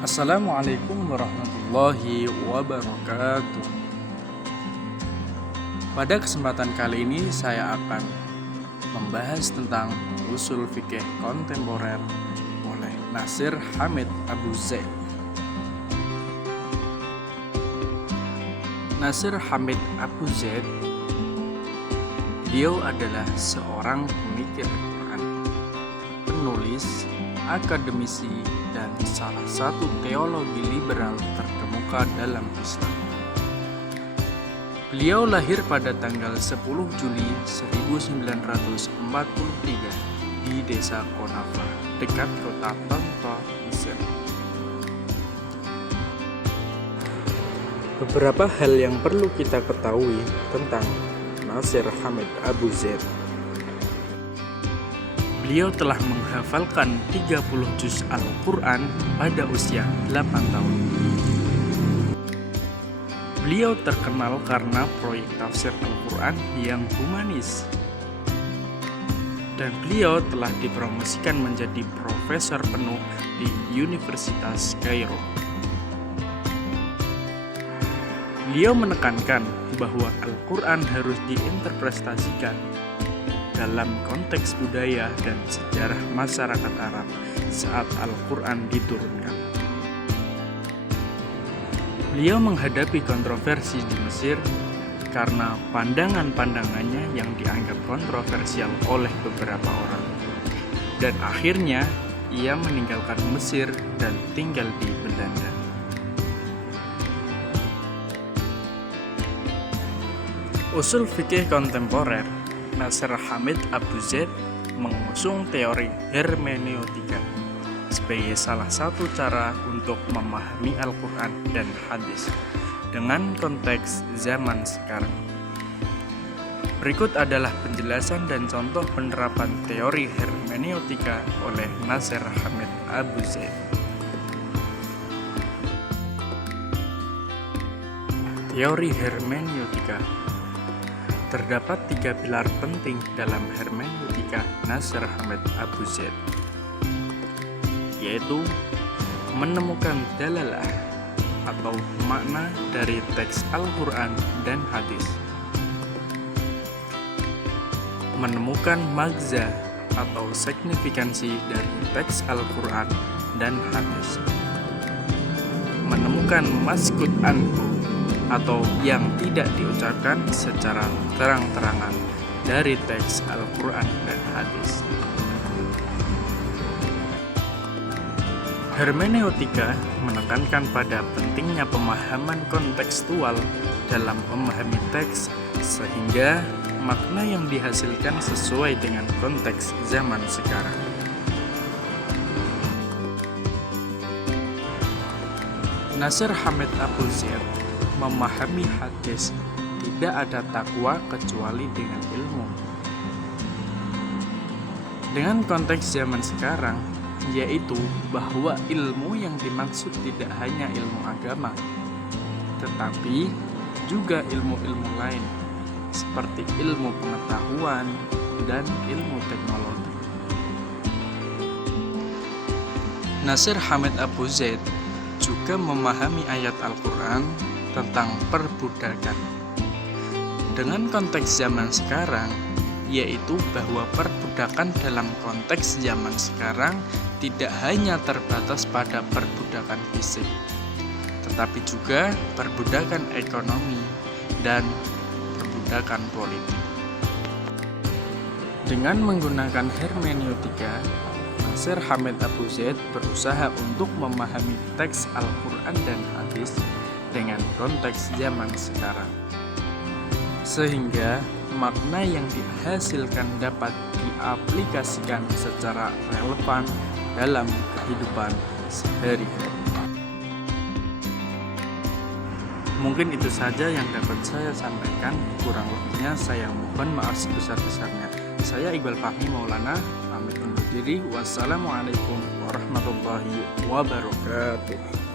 Assalamualaikum warahmatullahi wabarakatuh. Pada kesempatan kali ini saya akan membahas tentang usul fikih kontemporer oleh Nasir Hamid Abu Zaid. Nasir Hamid Abu Zaid, beliau adalah seorang pemikir Al-Quran, penulis, akademisi, dan salah satu teologi liberal terkemuka dalam Islam. Beliau lahir pada tanggal 10 Juli 1943 di desa Konafa, dekat kota Tanta, Mesir. Beberapa hal yang perlu kita ketahui tentang Nasir Hamid Abu Zaid. Beliau telah menghafalkan 30 juz Al-Quran pada usia 8 tahun. Beliau terkenal karena proyek tafsir Al-Quran yang humanis. Dan beliau telah dipromosikan menjadi profesor penuh di Universitas Kairo. Beliau menekankan bahwa Al-Quran harus diinterpretasikan dalam konteks budaya dan sejarah masyarakat Arab saat Al-Quran diturunkan. Beliau menghadapi kontroversi di Mesir karena pandangan-pandangannya yang dianggap kontroversial oleh beberapa orang. Dan akhirnya ia meninggalkan Mesir dan tinggal di Belanda. Usul fikih kontemporer Nasir Hamid Abu Zaid mengusung teori hermeneutika sebagai salah satu cara untuk memahami Al-Quran dan hadis dengan konteks zaman sekarang. Berikut adalah penjelasan dan contoh penerapan teori hermeneutika oleh Nasir Hamid Abu Zaid. Teori hermeneutika. Terdapat 3 pilar penting dalam hermeneutika Nasir Hamid Abu Zaid, yaitu menemukan dalalah atau makna dari teks Al-Quran dan hadis, menemukan maghza atau signifikansi dari teks Al-Quran dan hadis, menemukan maskut anhu atau yang tidak diucapkan secara terang-terangan dari teks Al-Quran dan hadis. Hermeneutika menekankan pada pentingnya pemahaman kontekstual dalam memahami teks sehingga makna yang dihasilkan sesuai dengan konteks zaman sekarang. Nasir Hamid Abu Zaid memahami hadis tidak ada takwa kecuali dengan ilmu. Dengan konteks zaman sekarang, yaitu bahwa ilmu yang dimaksud tidak hanya ilmu agama, tetapi juga ilmu-ilmu lain seperti ilmu pengetahuan dan ilmu teknologi. Nasir Hamid Abu Zaid juga memahami ayat Al-Quran tentang perbudakan dengan konteks zaman sekarang, yaitu bahwa perbudakan dalam konteks zaman sekarang tidak hanya terbatas pada perbudakan fisik, tetapi juga perbudakan ekonomi dan perbudakan politik. Dengan menggunakan hermeneutika, Nasir Hamid Abu Zaid berusaha untuk memahami teks Al-Quran dan hadis dengan konteks zaman sekarang, sehingga makna yang dihasilkan dapat diaplikasikan secara relevan dalam kehidupan sehari-hari. Mungkin itu saja yang dapat saya sampaikan, kurang lebihnya saya mohon maaf sebesar-besarnya. Saya Iqbal Fahmi Maulana, pamit undur diri. Wassalamualaikum warahmatullahi wabarakatuh.